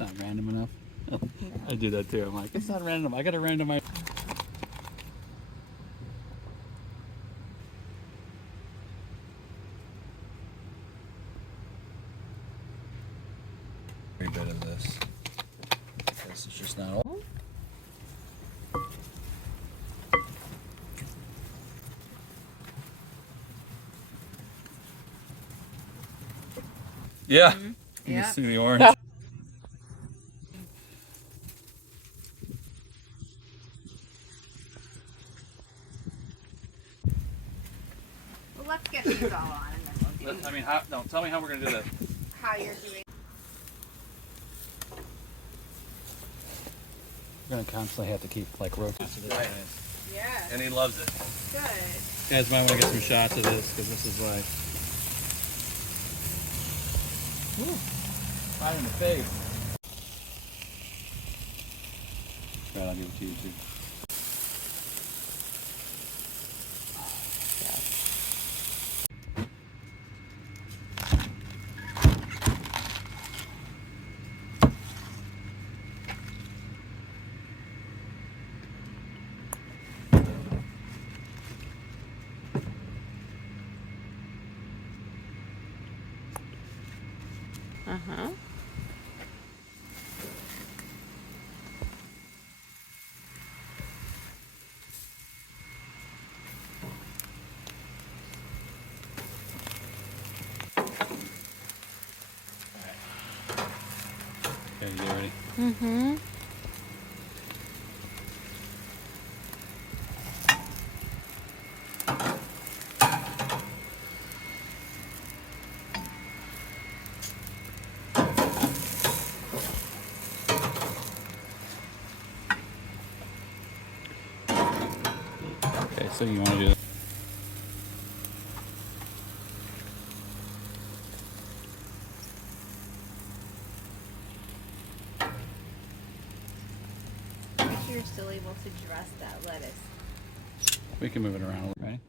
It's not random enough. Oh, I do that too. I'm like, it's not random. I gotta randomize. Every bit of this. This is just not all. Yeah. Mm-hmm. You Yeah. can see the orange. Well, let's get these all on and then we'll do I mean, no, tell me how we're gonna do this. how you're doing. We're gonna constantly have to keep like rotating. Yeah. And he loves it. Good. You guys might want to get some shots of this because this is like, whew, right in the face. Right, I'll give it to you too. Uh-huh. Okay, you get ready? Mm-hmm. Okay, so you want to do this. Make sure you're still able to dress that lettuce. We can move it around a little, right?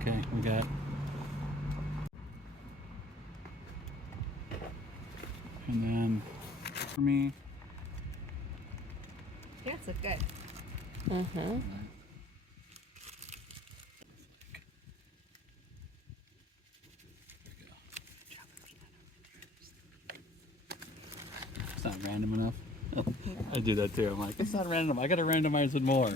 Okay, we got. And then for me. Yeah, it's look good. Mm-hmm. It's not random enough. Oh, I do that too. I'm like, it's not random. I gotta randomize it more.